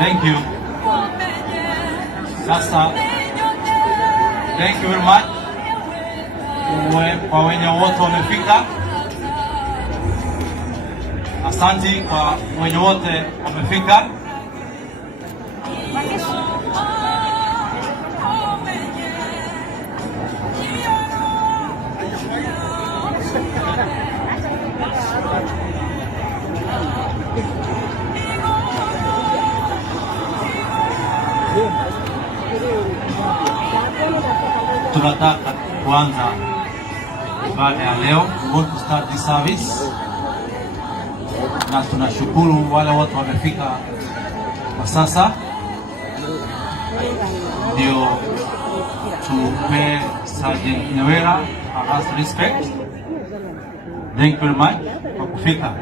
Thank you. Sasa, thank you very much kwa wenye wote wamefika. Asante kwa wenye wote wamefika. Tunataka kuanza baada ya leo. We want to start this service. Na tunashukuru wale wote wamefika kwa sasa. Ndio tupe Sergeant Nyawera our last respect. Thank you very much kwa kufika.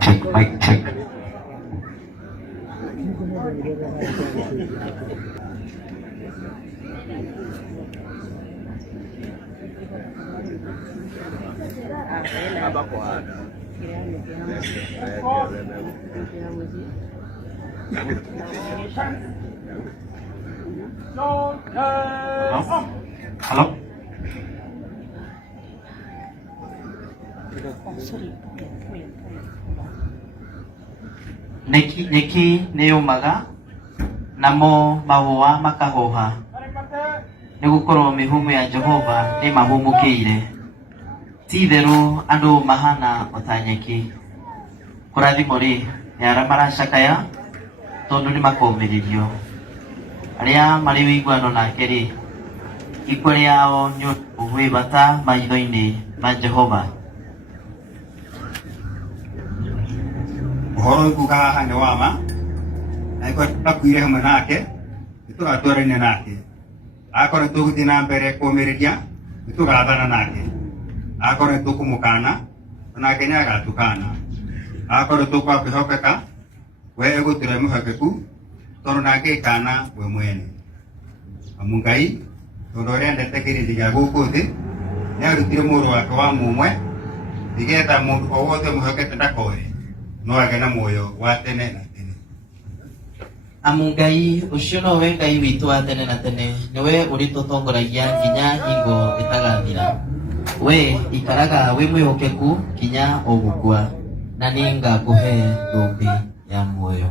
Check, mic check. Hello? Neki niyumaga namo mahoa makahoha nigukorwo mihumu ya Jehova ni mahumukire ti theru andu mahana otanyeki kurathimo ri yara maracakaya tondu ni makomiririo aria mari wiguano nake ri iko riao nyugwi bata maitho-ini ma Jehova. Horo kuka haha ni wama na iko takuire hamwe nake nitugatwarane nake akore tuguthi na mbere kumiriria nitugathana nake akore tukumukana nake niagatukana akore tukwahokeka we gutire muhokeku tondu nake kana we mwene amungai tondu ria ndetekiriria guku thi niarutire muru wake wa mumwe nigetha mundu o wothe muhokete ndakoe no agena moyo wa tene na tene. Amungai ucio nowe Ngai witu wa tene na tene niwe uritutongoragia nginya hingo itagathira we ikaraga wi mwihokeku nginya ugukua na ninga kuhe thumbi ya moyo.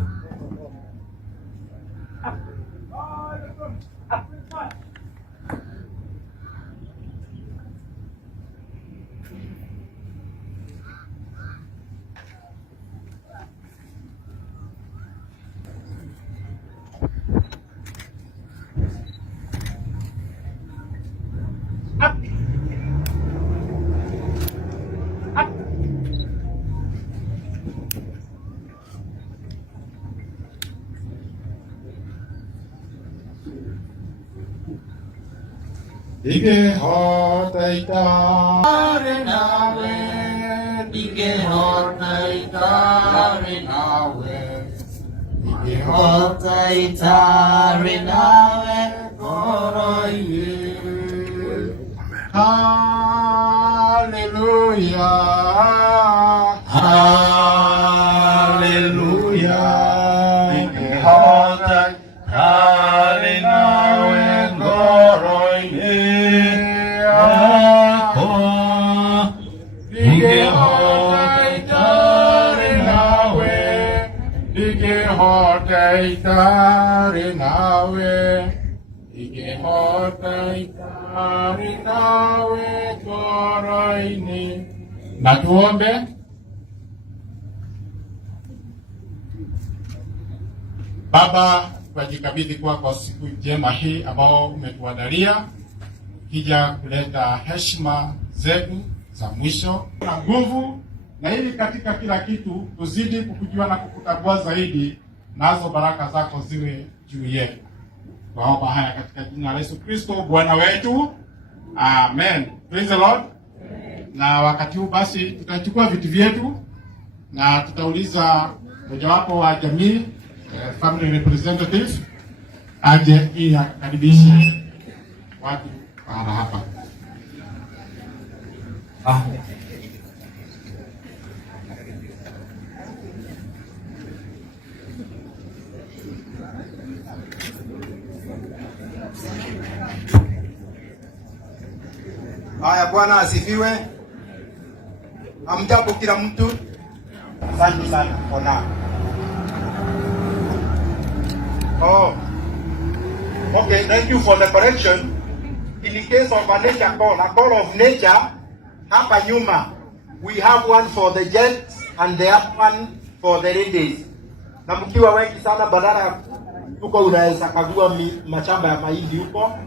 Dige hotaitare nawe, dige hotaitare nawe, dige hotaitare nawe, koroye. Hallelujah, hallelujah, dige hotaitare nawe, koroye. Hotaitare nawe koroini. Na tuombe. Baba, twajikabidhi kwako siku njema hii ambao umetuandalia kija kuleta heshima zetu za mwisho na nguvu, na ili katika kila kitu tuzidi kukujua na kukutambua zaidi, nazo baraka zako ziwe juu yetu. Tunaomba haya katika jina la Yesu Kristo Bwana wetu. Amen. Praise the Lord. Na wakati huu basi tutachukua vitu vyetu na tutauliza mojawapo wa jamii, family representative, aje ili akaribishe watu para hapa. Haya, Bwana asifiwe. Hamjambo kila mtu. Asante sana. Ona. Okay, thank you for the correction. In the case of a call of nature, hapa nyuma, we have one for the gents and the other one for the ladies. Na mkiwa wengi sana, badala huko unaweza kagua mashamba ya mahindi huko.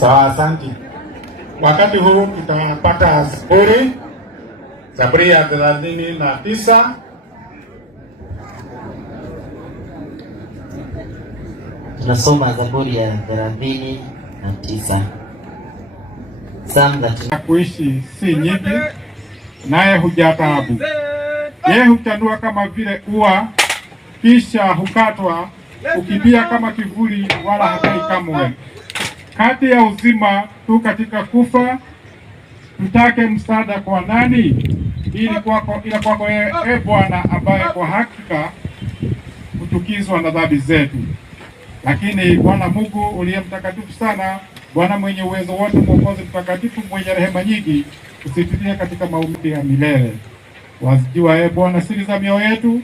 Sawa, asante. Wakati huu tutapata Zaburi ya 39. Tunasoma Zaburi ya 39. Kuishi si nyingi, naye hujaa taabu. Yeye huchanua kama vile ua, kisha hukatwa, ukimbia kama kivuli, wala hakai kamwe. Kati ya uzima tu katika kufa, tutake msaada kwa nani? Ila kwako e Bwana, ambaye kwa hakika hutukizwa na dhambi zetu. Lakini Bwana Mungu uliye mtakatifu sana, Bwana mwenye uwezo wote, Mwokozi mtakatifu, mwenye rehema nyingi, usitulie katika maumivu ya milele. Wazijua e Bwana siri za mioyo yetu,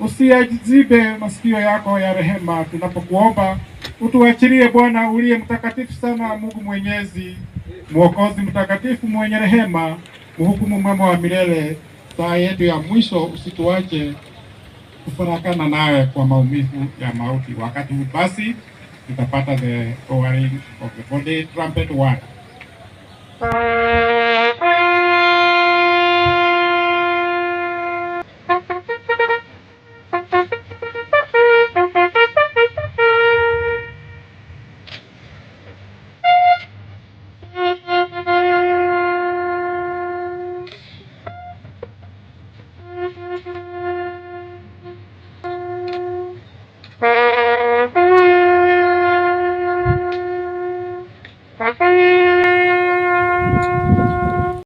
usiyazibe masikio yako ya rehema tunapokuomba. Utuachilie Bwana uliye mtakatifu sana, Mungu mwenyezi, Mwokozi mtakatifu, mwenye rehema, mhukumu mwema wa milele. Saa yetu ya mwisho usituache kufarakana nawe kwa maumivu ya mauti. Wakati huu basi tutapata the lowering of the body trumpet 1. Bye.